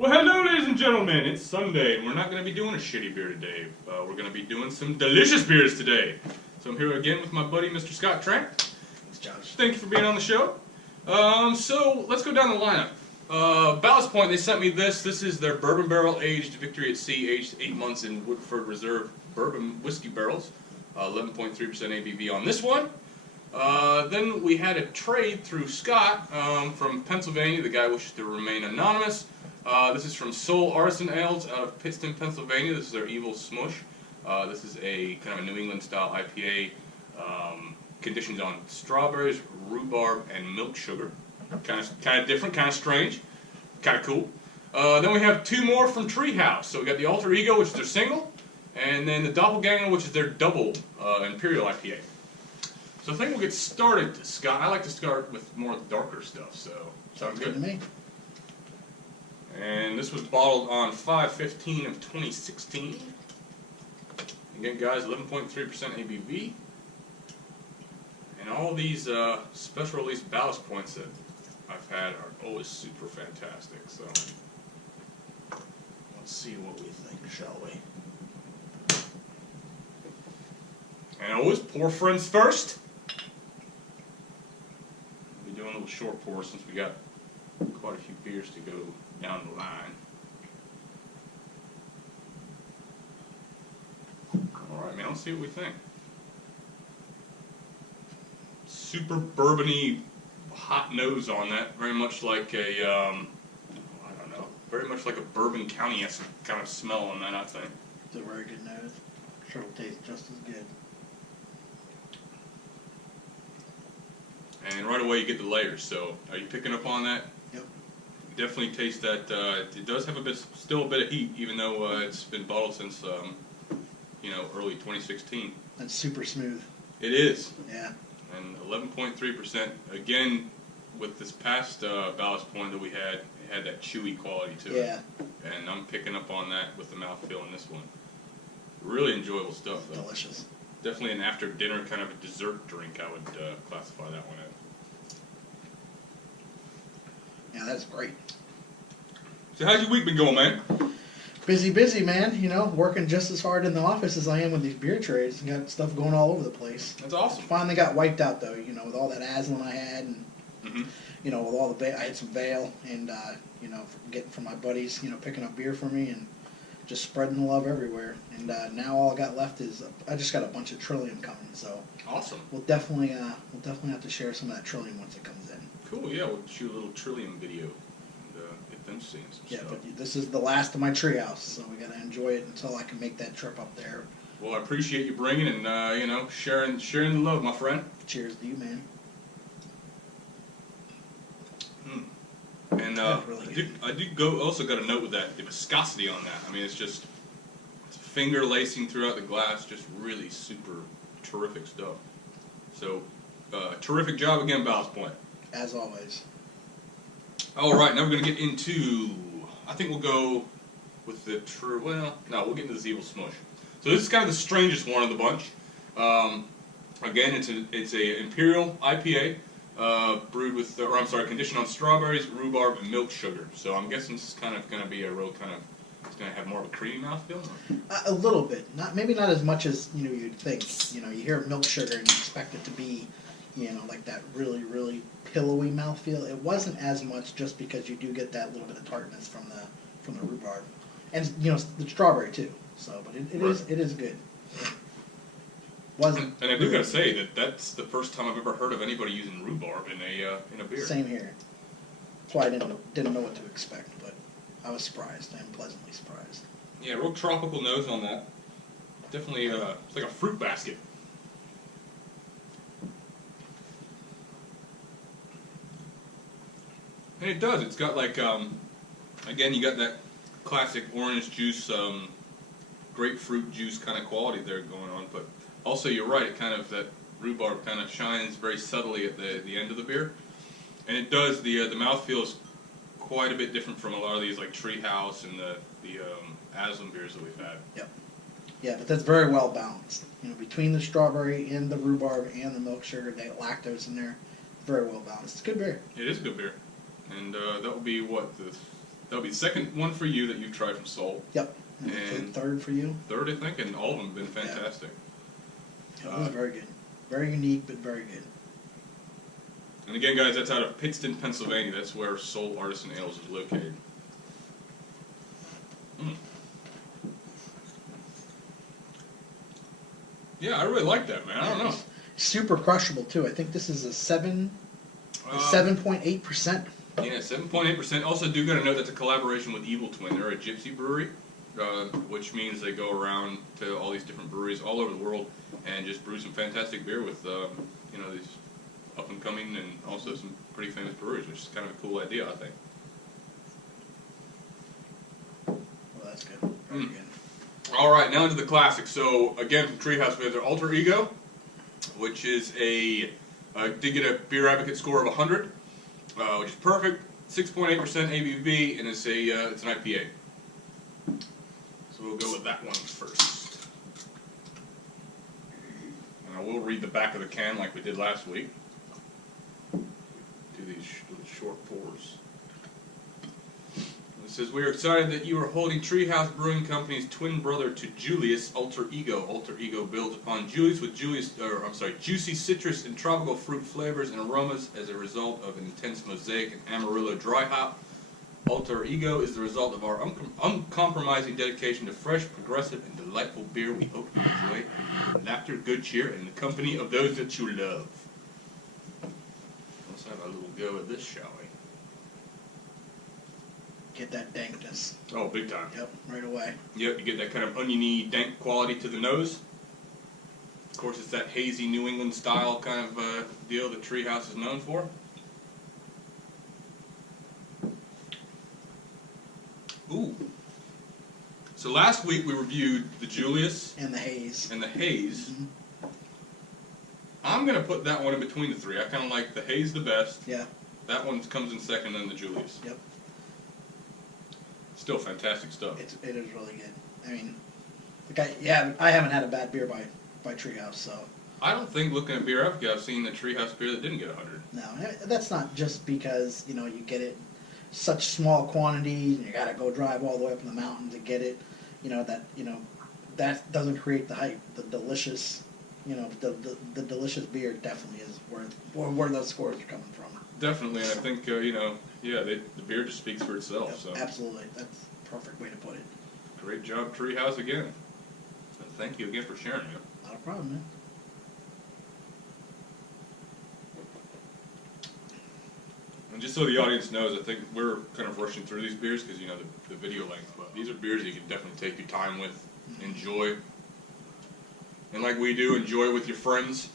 Well, hello, ladies and gentlemen. It's Sunday, and we're not going to be doing a shitty beer today. We're going to be doing some delicious beers today. So I'm here again with my buddy, Mr. Scott Trank. Thanks, Josh. Thank you for being on the show. So let's go down the lineup. Ballast Point, they sent me this. This is their bourbon barrel aged Victory at Sea, aged 8 months in Woodford Reserve bourbon whiskey barrels. 11.3% ABV on this one. Then we had a trade through Scott from Pennsylvania. The guy wishes to remain anonymous. This is from Soul Artisan Ales out of Pittston, Pennsylvania. This is their Evil Smush. This is a kind of a New England style IPA. Conditions on strawberries, rhubarb, and milk sugar. Kind of different, kind of strange, kind of cool. Then we have two more from Treehouse. So we got the Alter Ego, which is their single, and then the Doppelganger, which is their double Imperial IPA. So I think we'll get started, Scott. I like to start with more darker stuff, so sounds good to me. And this was bottled on 5/15 of 2016. Again, guys, 11.3% ABV. And all these special release Ballast Points that I've had are always super fantastic. So let's see what we think, shall we? And always pour friends first. We'll be doing a little short pour since we got quite a few beers to go down the line. Alright, man, let's see what we think. Super bourbony hot nose on that. Very much like a, I don't know, very much like a Bourbon County-esque kind of smell on that, I think. It's a very good nose. I'm sure it'll taste just as good. And right away you get the layers, so are you picking up on that? Yep. You definitely taste that, it does have still a bit of heat, even though it's been bottled since, early 2016. That's super smooth. It is. Yeah. And 11.3%, again, with this past Ballast Point that we had, it had that chewy quality to it. Yeah. And I'm picking up on that with the mouthfeel in this one. Really enjoyable stuff, though. Delicious. Definitely an after-dinner kind of a dessert drink, I would classify that one as. Yeah, that's great. So how's your week been going, man? Busy, man. You know, working just as hard in the office as I am with these beer trades. Got stuff going all over the place. That's awesome. Finally got wiped out, though, with all that Aslan I had and, with all the I had some Veil and, getting from my buddies, picking up beer for me and just spreading the love everywhere. And now all I got left is, I just got a bunch of Trillium coming, so. Awesome. We'll definitely have to share some of that Trillium once it comes in. Cool, yeah, we'll shoot a little Trillium video and get them seeing some stuff. Yeah, but this is the last of my treehouse, so we gotta enjoy it until I can make that trip up there. Well, I appreciate you bringing and, sharing the love, my friend. Cheers to you, man. And I do also got a note with that, the viscosity on that. I mean, it's finger lacing throughout the glass, just really super terrific stuff. So, terrific job again, Ballast Point. As always. All right, now we're going to get into, I think we'll go with we'll get into the Evil Smush. So this is kind of the strangest one of the bunch. Again, it's a Imperial IPA, brewed with, conditioned on strawberries, rhubarb, and milk sugar. So I'm guessing this is kind of going to be a real kind of, it's going to have more of a creamy mouthfeel? A little bit. Maybe not as much as, you'd think. You hear milk sugar and you expect it to be, like that really, really pillowy mouthfeel. It wasn't as much just because you do get that little bit of tartness from the rhubarb. And, the strawberry too. So, but it is good. And I do gotta say that's the first time I've ever heard of anybody using rhubarb in a beer. Same here. That's why I didn't know what to expect, but I was surprised. I am pleasantly surprised. Yeah, real tropical nose on that. Definitely, it's like a fruit basket. And it does. It's got like, again, you got that classic orange juice, grapefruit juice kind of quality there going on. But also, you're right. It kind of, that rhubarb kind of shines very subtly at the end of the beer. And it does, the mouthfeel is quite a bit different from a lot of these like Treehouse and the Aslan beers that we've had. Yep. Yeah, but that's very well balanced. Between the strawberry and the rhubarb and the milk sugar, they got lactose in there. Very well balanced. It's a good beer. It is a good beer. And that will be, what, the That'll be the second one for you that you've tried from Sol. Yep. And third for you. Third, I think, and all of them have been fantastic. Yeah. It was very good. Very unique, but very good. And again, guys, that's out of Pittston, Pennsylvania. That's where Sol Artisan Ales is located. Mm. Yeah, I really like that, man. I don't know. Super crushable too. I think this is a 7.8%. Yeah, 7.8%. Also, do got to note that's a collaboration with Evil Twin. They're a gypsy brewery, which means they go around to all these different breweries all over the world and just brew some fantastic beer with, you know, these up and coming and also some pretty famous breweries, which is kind of a cool idea, I think. Well, that's good. Very good. All right, now into the classics. So again, from Treehouse, we have their Alter Ego, which is did get a Beer Advocate score of 100, which is perfect. 6.8% ABV, and it's an IPA. So we'll go with that one first. And I will read the back of the can like we did last week. Do these short pours. It says, we are excited that you are holding Treehouse Brewing Company's twin brother to Julius, Alter Ego. Alter Ego builds upon Julius with juicy citrus and tropical fruit flavors and aromas as a result of an intense mosaic and Amarillo dry hop. Alter Ego is the result of our uncompromising dedication to fresh, progressive, and delightful beer we hope you enjoy. Laughter, good cheer, and the company of those that you love. Let's have a little go at this, shall we? Get that dankness. Oh, big time. Yep, right away. Yep, you get that kind of oniony, dank quality to the nose. Of course, it's that hazy New England style kind of deal that Treehouse is known for. Ooh. So last week we reviewed the Julius. And the haze. And the haze. Mm-hmm. I'm going to put that one in between the three. I kind of like the haze the best. Yeah. That one comes in second, then the Julius. Yep. Still fantastic stuff. It is really good. I mean, I haven't had a bad beer by Treehouse, so. I don't think, looking at Beer Advocate, I've seen a Treehouse beer that didn't get 100. No, that's not just because, you get it such small quantities and you got to go drive all the way up in the mountain to get it. That doesn't create the hype. The delicious, the delicious beer definitely is where those scores are coming from. Definitely, and I think, the beer just speaks for itself. Yep, So absolutely. That's a perfect way to put it. Great job, Treehouse, again. So thank you again for sharing it. Not a problem, man. And just so the audience knows, I think we're kind of rushing through these beers because, the video length. But these are beers you can definitely take your time with, enjoy. And like we do, enjoy with your friends.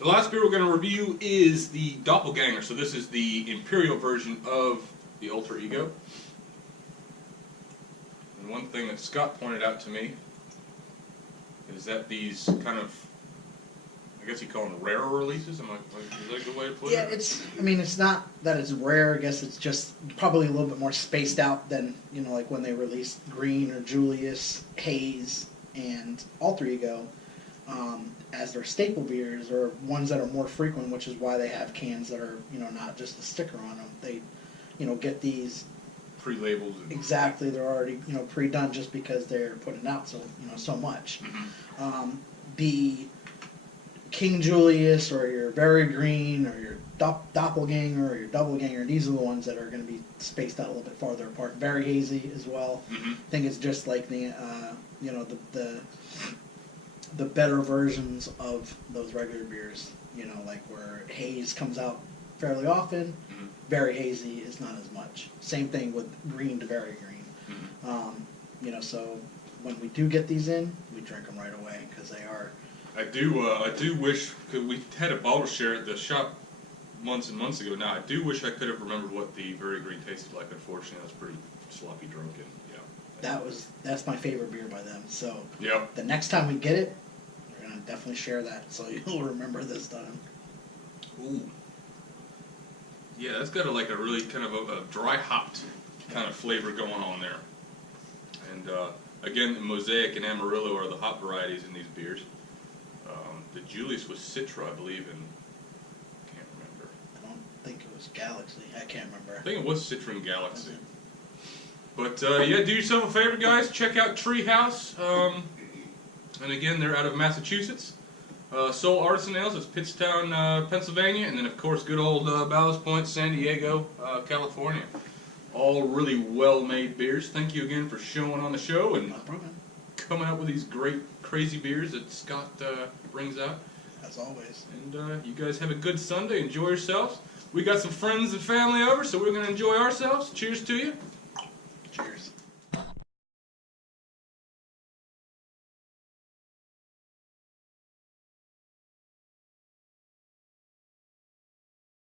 The last beer we're going to review is the Doppelganger. So this is the Imperial version of the Alter Ego. And one thing that Scott pointed out to me is that these kind of, I guess you call them rarer releases. Is that a good way to put it? Yeah, it's not that it's rare. I guess it's just probably a little bit more spaced out than, like when they released Green or Julius, Haze, and Alter Ego. As their staple beers or ones that are more frequent, which is why they have cans that are, not just a sticker on them. They, get these pre-labeled. Exactly, they're already, pre-done just because they're putting out so much. Mm-hmm. The King Julius or your Very Green or your Doppelganger or your Doubleganger, these are the ones that are going to be spaced out a little bit farther apart. Very hazy as well. Mm-hmm. I think it's just like the better versions of those regular beers, like where haze comes out fairly often, Mm-hmm. very hazy is not as much. Same thing with green to very green. Mm-hmm. So when we do get these in, we drink them right away because they are. I do wish, because we had a bottle share at the shop months and months ago now, I do wish I could have remembered what the Very Green tasted like. Unfortunately, I was pretty sloppy drunk and, That's my favorite beer by them. So Yep. the next time we get it, we're going to definitely share that so you'll remember this time. Ooh. Yeah, that's got a really kind of a dry hopped kind of flavor going on there. And again, the Mosaic and Amarillo are the hop varieties in these beers. The Julius was Citra, I believe, and I can't remember. I don't think it was Galaxy. I can't remember. I think it was Citra and Galaxy. But yeah, do yourself a favor, guys. Check out Treehouse. And again, they're out of Massachusetts. Soul Artisan Ales, it's Pittstown, Pennsylvania, and then of course good old Ballast Point, San Diego, California. All really well-made beers. Thank you again for showing on the show and coming up with these great, crazy beers that Scott brings out. As always. And you guys have a good Sunday. Enjoy yourselves. We got some friends and family over, so we're going to enjoy ourselves. Cheers to you.